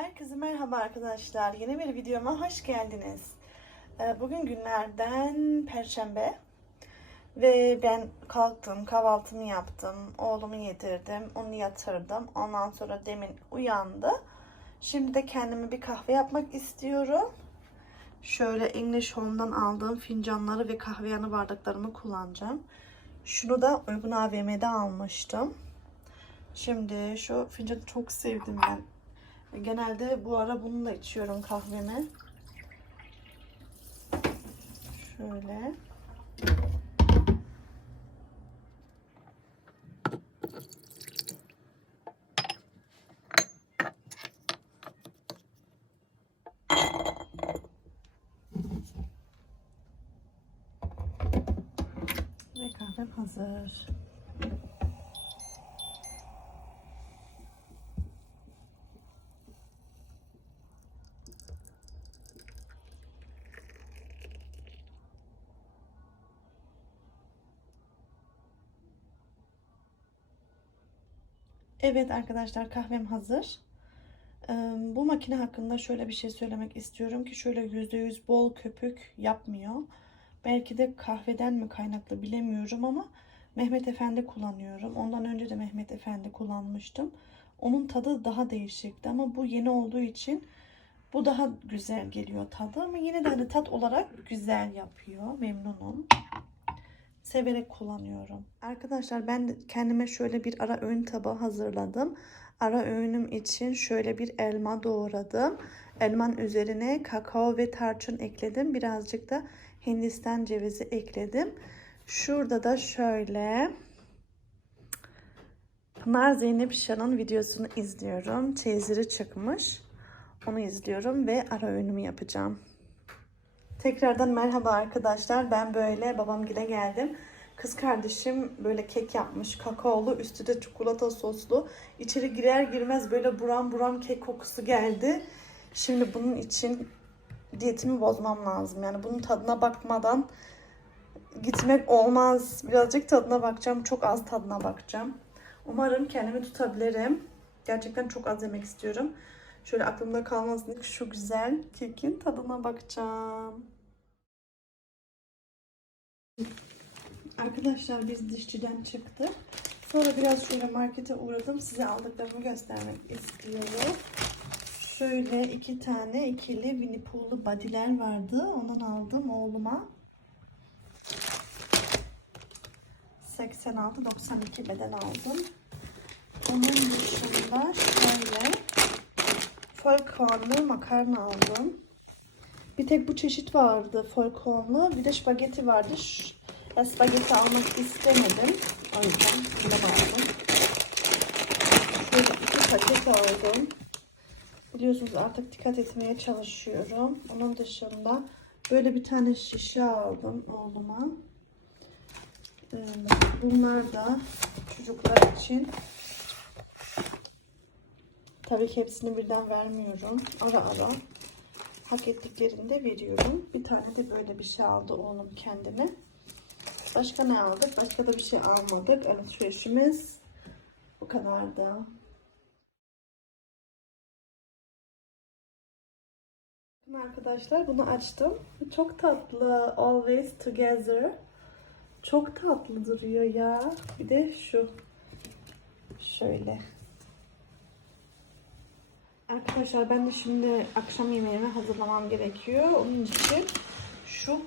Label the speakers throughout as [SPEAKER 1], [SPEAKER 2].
[SPEAKER 1] Herkese merhaba arkadaşlar. Yeni bir videoma hoş geldiniz. Ee, Bugün günlerden Perşembe ve ben kalktım, kahvaltımı yaptım, oğlumu yedirdim, onu yatırdım. Ondan sonra demin uyandı. Şimdi de kendime bir kahve yapmak istiyorum. Şöyle English Home'dan aldığım fincanları ve kahve yanı bardaklarımı kullanacağım. Şunu da uygun AVM'de almıştım. Şimdi şu fincanı çok sevdim ben. Genelde bu ara bununla içiyorum kahvemi. Şöyle. Ve kahvem hazır. Evet arkadaşlar kahvem hazır. Bu makine hakkında şöyle bir şey söylemek istiyorum ki şöyle %100 bol köpük yapmıyor. Belki de kahveden mi kaynaklı bilemiyorum ama Mehmet Efendi kullanıyorum. Ondan önce de Mehmet Efendi kullanmıştım. Onun tadı daha değişikti ama bu yeni olduğu için bu daha güzel geliyor tadı ama yine de hani tat olarak güzel yapıyor. Memnunum severek kullanıyorum. Arkadaşlar ben kendime şöyle bir ara öğün tabağı hazırladım. Ara öğünüm için şöyle bir elma doğradım. Elmanın üzerine kakao ve tarçın ekledim. Birazcık da Hindistan cevizi ekledim. Şurada da şöyle Pınar Zeynep Şan'ın videosunu izliyorum. Çeyizleri çıkmış. Onu izliyorum ve ara öğünümü yapacağım. Tekrardan merhaba arkadaşlar. Ben böyle babamgile geldim. Kız kardeşim böyle kek yapmış. Kakaolu, üstü de çikolata soslu. İçeri girer girmez böyle buram buram kek kokusu geldi. Şimdi bunun için diyetimi bozmam lazım. Yani bunun tadına bakmadan gitmek olmaz. Birazcık tadına bakacağım. Çok az tadına bakacağım. Umarım kendimi tutabilirim. Gerçekten çok az yemek istiyorum. Şöyle aklımda kalmasın ki şu güzel kekin tadına bakacağım. Arkadaşlar biz dişçiden çıktık. Sonra biraz şöyle markete uğradım. Size aldıklarımı göstermek istiyorum. Şöyle iki tane ikili Winnie Pooh'lu body'ler vardı. Ondan aldım oğluma. 86-92 beden aldım. Onun dışında folkornlu makarna aldım. Bir tek bu çeşit vardı folkornlu. Bir de spagetti vardı. Ben spagetti almak istemedim. O yüzden buna aldım. Şöyle iki paket aldım. Biliyorsunuz artık dikkat etmeye çalışıyorum. Onun dışında böyle bir tane şişe aldım oğluma. Ee, Bunlar da çocuklar için Tabii ki hepsini birden vermiyorum. Ara ara hak ettiklerini de veriyorum. Bir tane de böyle bir şey aldı oğlum kendine. Başka ne aldık? Başka da bir şey almadık. Alışverişimiz bu kadar da. Arkadaşlar bunu açtım. Çok tatlı. Always Together. Çok tatlı duruyor ya. Bir de şu. Şöyle. Arkadaşlar ben de şimdi akşam yemeğimi hazırlamam gerekiyor. Onun için şu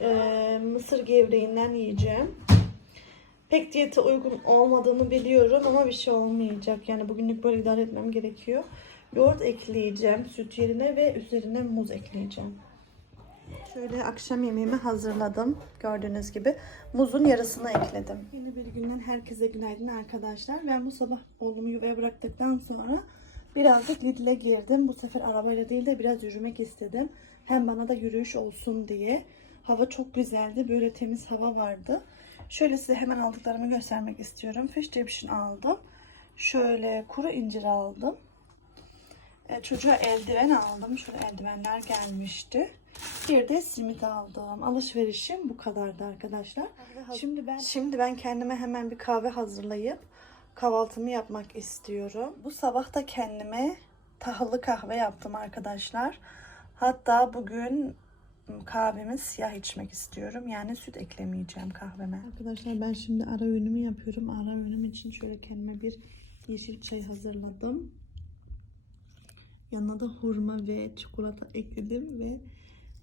[SPEAKER 1] e, mısır gevreğinden yiyeceğim. Pek diyete uygun olmadığını biliyorum ama bir şey olmayacak. Yani bugünlük böyle idare etmem gerekiyor. Yoğurt ekleyeceğim süt yerine ve üzerine muz ekleyeceğim. Şöyle akşam yemeğimi hazırladım. Gördüğünüz gibi muzun yarısını ekledim. Yeni bir günden herkese günaydın arkadaşlar. Ben bu sabah oğlumu yuvaya bıraktıktan sonra birazcık Lidl'e girdim. Bu sefer arabayla değil de biraz yürümek istedim. Hem bana da yürüyüş olsun diye. Hava çok güzeldi. Böyle temiz hava vardı. Şöyle size hemen aldıklarımı göstermek istiyorum. Fish Division aldım. Şöyle kuru incir aldım. E, çocuğa eldiven aldım. Şöyle eldivenler gelmişti. Bir de simit aldım. Alışverişim bu kadardı arkadaşlar. Şimdi ben şimdi ben kendime hemen bir kahve hazırlayıp kahvaltımı yapmak istiyorum. Bu sabah da kendime tahıllı kahve yaptım arkadaşlar. Hatta bugün kahvemi siyah içmek istiyorum. Yani süt eklemeyeceğim kahveme. Arkadaşlar ben şimdi ara öğünümü yapıyorum. Ara öğünüm için şöyle kendime bir yeşil çay hazırladım. Yanına da hurma ve çikolata ekledim ve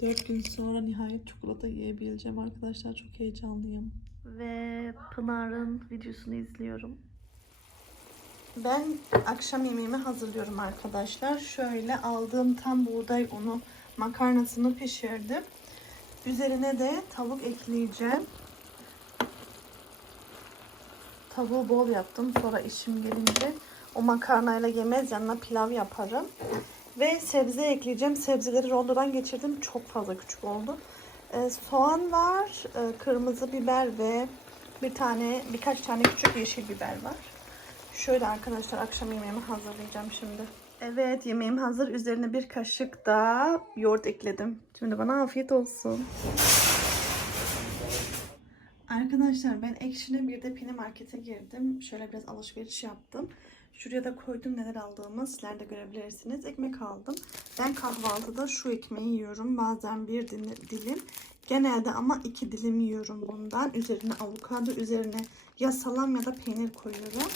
[SPEAKER 1] 4 gün sonra nihayet çikolata yiyebileceğim arkadaşlar. Çok heyecanlıyım. Ve Pınar'ın videosunu izliyorum. Ben akşam yemeğimi hazırlıyorum arkadaşlar. Şöyle aldığım tam buğday unu makarnasını pişirdim. Üzerine de tavuk ekleyeceğim. Tavuğu bol yaptım. Sonra işim gelince o makarnayla yemez yanına pilav yaparım. Ve sebze ekleyeceğim. Sebzeleri rondodan geçirdim. Çok fazla küçük oldu. Ee, soğan var, e, kırmızı biber ve bir tane birkaç tane küçük yeşil biber var. Şöyle arkadaşlar akşam yemeğimi hazırlayacağım şimdi. Evet yemeğim hazır. Üzerine bir kaşık da yoğurt ekledim. Şimdi bana afiyet olsun. Arkadaşlar ben Action'e bir de Pini Market'e girdim. Şöyle biraz alışveriş yaptım. Şuraya da koydum neler aldığımı sizler de görebilirsiniz. Ekmek aldım. Ben kahvaltıda şu ekmeği yiyorum. Bazen bir dilim. Genelde ama iki dilim yiyorum bundan. Üzerine avokado, üzerine ya salam ya da peynir koyuyorum.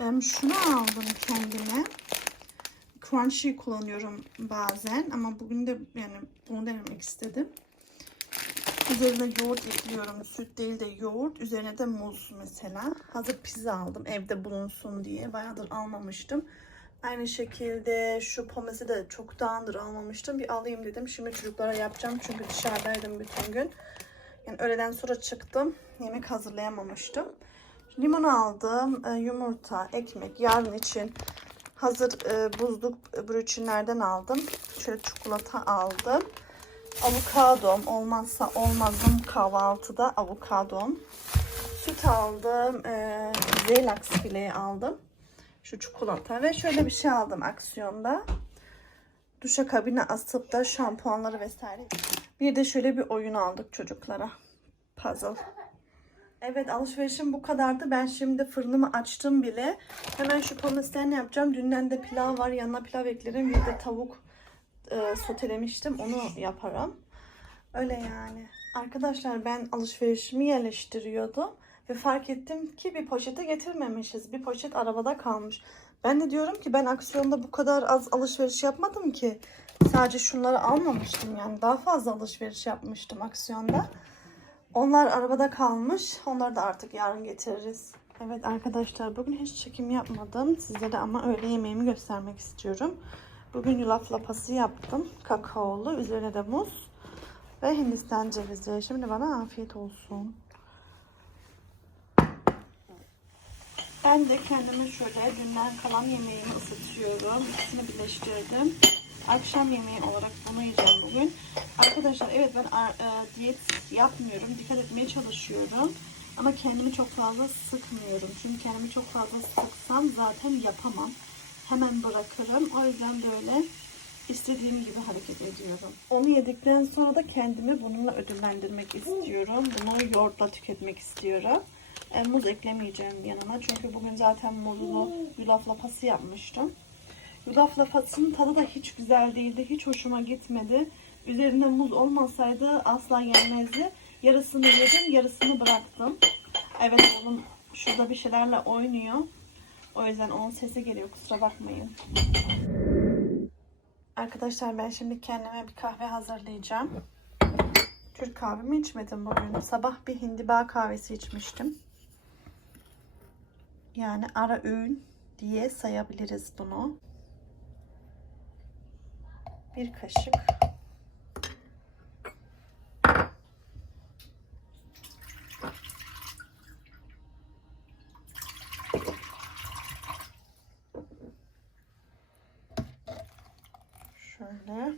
[SPEAKER 1] Şunu aldım kendime. Crunchy kullanıyorum bazen ama bugün de yani bunu denemek istedim. Üzerine yoğurt ekliyorum. Süt değil de yoğurt. Üzerine de muz mesela. Hazır pizza aldım evde bulunsun diye. Bayağıdır almamıştım. Aynı şekilde şu pomesi de çok dağındır almamıştım. Bir alayım dedim. Şimdi çocuklara yapacağım. Çünkü dışarıdaydım bütün gün. Yani öğleden sonra çıktım. Yemek hazırlayamamıştım. Limon aldım. e, Yumurta, ekmek, yarın için hazır e, buzluk bröçinlerden aldım. Şöyle çikolata aldım. Avokadom olmazsa olmazım kahvaltıda avokadom. Süt aldım. E, Zeylax fileyi aldım. Şu çikolata ve şöyle bir şey aldım aksiyonda. Duşa kabine asıp da şampuanları vesaire. Bir de şöyle bir oyun aldık çocuklara. Puzzle. Evet alışverişim bu kadardı. Ben şimdi fırınımı açtım bile. Hemen şu pomeslerini yapacağım. Dünden de pilav var. Yanına pilav eklerim. Bir de tavuk e, sotelemiştim. Onu yaparım. Öyle yani. Arkadaşlar ben alışverişimi yerleştiriyordum. Ve fark ettim ki bir poşete getirmemişiz. Bir poşet arabada kalmış. Ben de diyorum ki ben aksiyonda bu kadar az alışveriş yapmadım ki. Sadece şunları almamıştım yani. Daha fazla alışveriş yapmıştım aksiyonda. Onlar arabada kalmış. Onları da artık yarın getiririz. Evet arkadaşlar bugün hiç çekim yapmadım. Sizlere ama öğle yemeğimi göstermek istiyorum. Bugün yulaf lapası yaptım. Kakaolu. Üzerine de muz. Ve hindistan cevizi. Şimdi bana afiyet olsun. Ben de kendime şöyle dünden kalan yemeğimi ısıtıyorum. İkisini birleştirdim. Akşam yemeği olarak bunu yiyeceğim bugün. Arkadaşlar evet ben e, diyet yapmıyorum. Dikkat etmeye çalışıyorum. Ama kendimi çok fazla sıkmıyorum. Çünkü kendimi çok fazla sıksam zaten yapamam. Hemen bırakırım. O yüzden böyle istediğim gibi hareket ediyorum. Onu yedikten sonra da kendimi bununla ödüllendirmek istiyorum. Bunu yoğurtla tüketmek istiyorum. E, muz eklemeyeceğim yanına. Çünkü bugün zaten muzlu yulaf lapası yapmıştım. Yulaf lapasının tadı da hiç güzel değildi. Hiç hoşuma gitmedi. Üzerinde muz olmasaydı asla yenmezdi. Yarısını yedim, yarısını bıraktım. Evet oğlum şurada bir şeylerle oynuyor. O yüzden onun sesi geliyor. Kusura bakmayın. Arkadaşlar ben şimdi kendime bir kahve hazırlayacağım. Türk kahvemi içmedim bugün. Sabah bir hindiba kahvesi içmiştim. Yani ara öğün diye sayabiliriz bunu. Bir kaşık. Şöyle.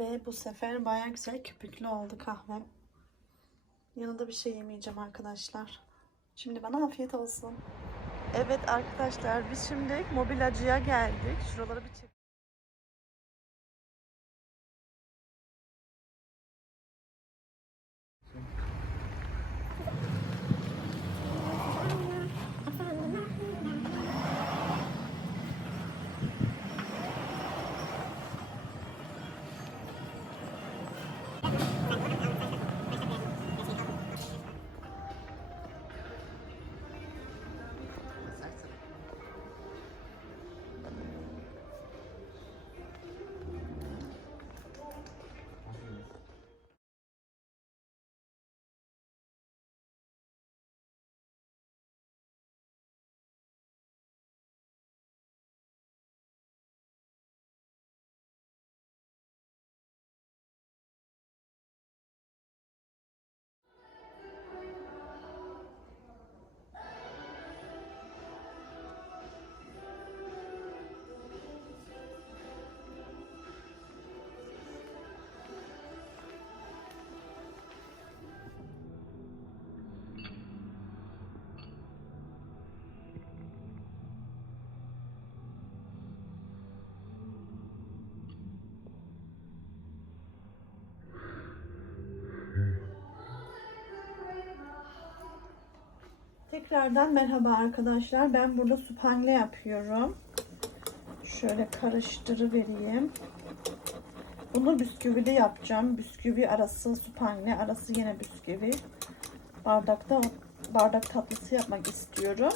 [SPEAKER 1] Ve bu sefer bayağı güzel köpüklü oldu kahve. Yanında bir şey yemeyeceğim arkadaşlar. Şimdi bana afiyet olsun. Evet arkadaşlar biz şimdi mobilyacıya geldik. Şuraları bir çek. Tekrardan merhaba arkadaşlar. Ben burada supangle yapıyorum. Şöyle karıştırıvereyim. Bunu bisküvili yapacağım. Bisküvi arası supangle, arası yine bisküvi. Bardakta bardak tatlısı yapmak istiyorum.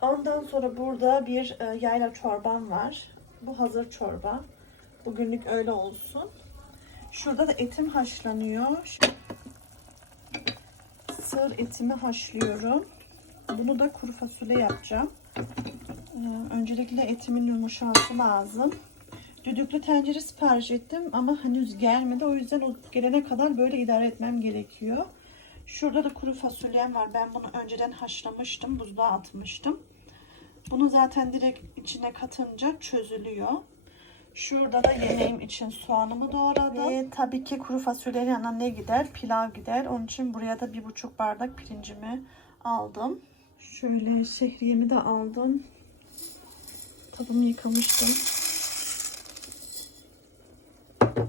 [SPEAKER 1] Ondan sonra burada bir e, yayla çorbam var. Bu hazır çorba. Bugünlük öyle olsun. Şurada da etim haşlanıyor. Sığır etimi haşlıyorum. Bunu da kuru fasulye yapacağım. Ee, öncelikle etimin yumuşaması lazım. Düdüklü tencere sipariş ettim ama henüz gelmedi. O yüzden o gelene kadar böyle idare etmem gerekiyor. Şurada da kuru fasulyem var. Ben bunu önceden haşlamıştım. Buzluğa atmıştım. Bunu zaten direkt içine katınca çözülüyor. Şurada da yemeğim için soğanımı doğradım. Ve tabii ki kuru fasulyenin yanına ne gider? Pilav gider. Onun için buraya da bir buçuk bardak pirincimi aldım. Şöyle şehriyemi de aldım. Tabımı yıkamıştım.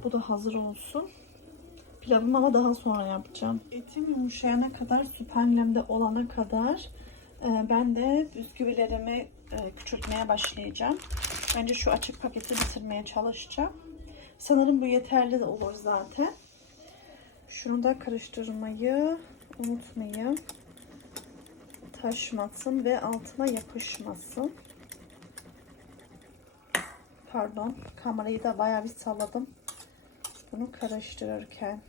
[SPEAKER 1] Bu da hazır olsun. Pilavımı ama daha sonra yapacağım. Etim yumuşayana kadar, süpenlemde olana kadar e, ben de bisküvilerimi e, küçültmeye başlayacağım. Önce şu açık paketi bitirmeye çalışacağım. Sanırım bu yeterli de olur zaten. Şunu da karıştırmayı unutmayın. Taşmasın ve altına yapışmasın. Pardon. Kamerayı da bayağı bir salladım. Bunu karıştırırken.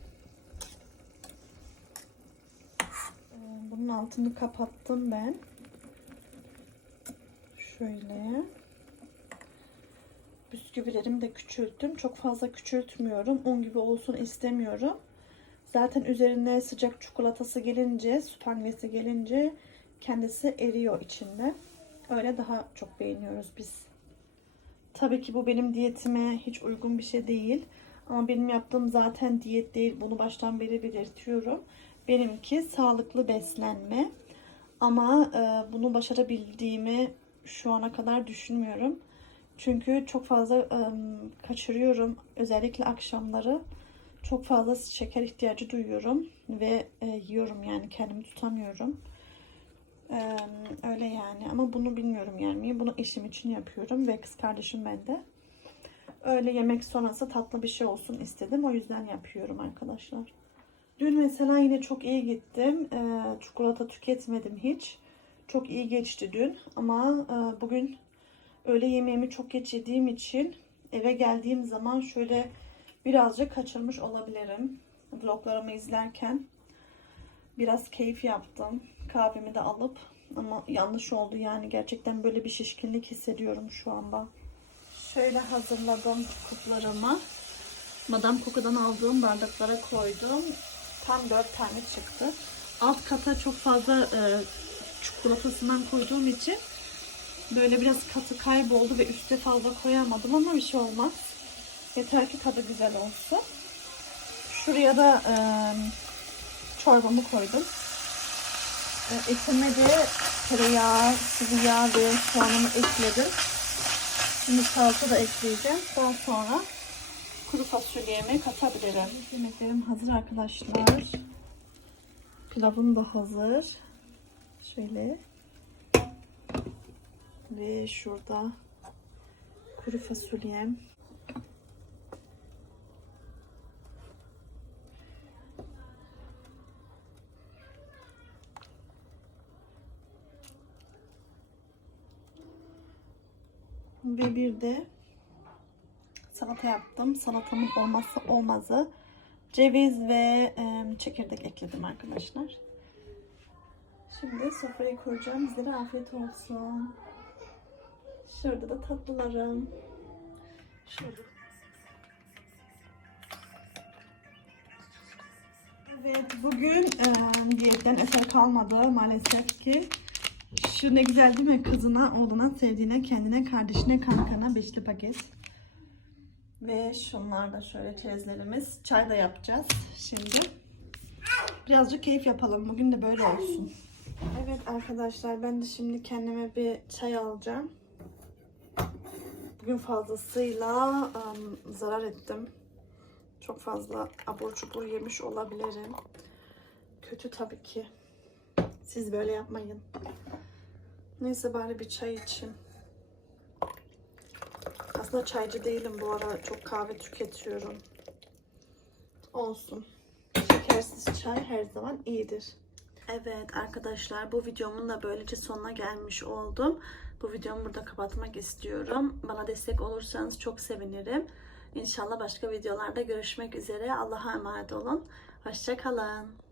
[SPEAKER 1] Bunun altını kapattım ben. Şöyle. Bisküvilerimi de küçülttüm. Çok fazla küçültmüyorum. Un gibi olsun istemiyorum. Zaten üzerine sıcak çikolatası gelince, süpanglesi gelince kendisi eriyor içinde. Öyle daha çok beğeniyoruz biz. Tabii ki bu benim diyetime hiç uygun bir şey değil. Ama benim yaptığım zaten diyet değil. Bunu baştan beri belirtiyorum. Benimki sağlıklı beslenme. Ama e, bunu başarabildiğimi şu ana kadar düşünmüyorum. Çünkü çok fazla e, kaçırıyorum. Özellikle akşamları çok fazla şeker ihtiyacı duyuyorum ve e, yiyorum yani kendimi tutamıyorum. Öyle yani ama bunu bilmiyorum yani. Bunu eşim için yapıyorum ve kız kardeşim bende. Öyle yemek sonrası tatlı bir şey olsun istedim. O yüzden yapıyorum arkadaşlar. Dün mesela yine çok iyi gittim. Çikolata tüketmedim hiç. Çok iyi geçti dün ama bugün öğle yemeğimi çok geç yediğim için eve geldiğim zaman şöyle birazcık kaçırmış olabilirim. Vloglarımı izlerken biraz keyif yaptım. Kahvemi de alıp ama yanlış oldu yani gerçekten böyle bir şişkinlik hissediyorum şu anda. Şöyle hazırladım kuplarımı. Madame Coco'dan aldığım bardaklara koydum. Tam 4 tane çıktı. Alt kata çok fazla e, çikolatasından koyduğum için böyle biraz katı kayboldu ve üste fazla koyamadım ama bir şey olmaz. Yeter ki tadı güzel olsun. Şuraya da e, çorbamı koydum. Etime de tereyağı, sıvı yağ ve soğanımı ekledim. Şimdi salça da ekleyeceğim. Daha sonra kuru fasulyemi katabilirim. Yemeklerim hazır arkadaşlar. Pilavım da hazır. Şöyle. Ve şurada kuru fasulyem. Ve bir de salata yaptım. Salatamın olmazsa olmazı ceviz ve çekirdek ekledim arkadaşlar. Şimdi sofrayı kuracağım. Sizlere afiyet olsun. Şurada da tatlılarım. Şurada. Evet bugün e, diyetten eser kalmadı maalesef ki. Şu ne güzel değil mi? Kızına, oğluna, sevdiğine, kendine, kardeşine, kankana beşli paket. Ve şunlar da şöyle çerezlerimiz. Çay da yapacağız şimdi. Birazcık keyif yapalım. Bugün de böyle olsun. Evet arkadaşlar ben de şimdi kendime bir çay alacağım. Bugün fazlasıyla ım, zarar ettim. Çok fazla abur cubur yemiş olabilirim. Kötü tabii ki. Siz böyle yapmayın. Neyse bari bir çay içeyim. Aslında çaycı değilim bu ara. Çok kahve tüketiyorum. Olsun. Şekersiz çay her zaman iyidir. Evet arkadaşlar bu videomun da böylece sonuna gelmiş oldum. Bu videomu burada kapatmak istiyorum. Bana destek olursanız çok sevinirim. İnşallah başka videolarda görüşmek üzere. Allah'a emanet olun. Hoşçakalın.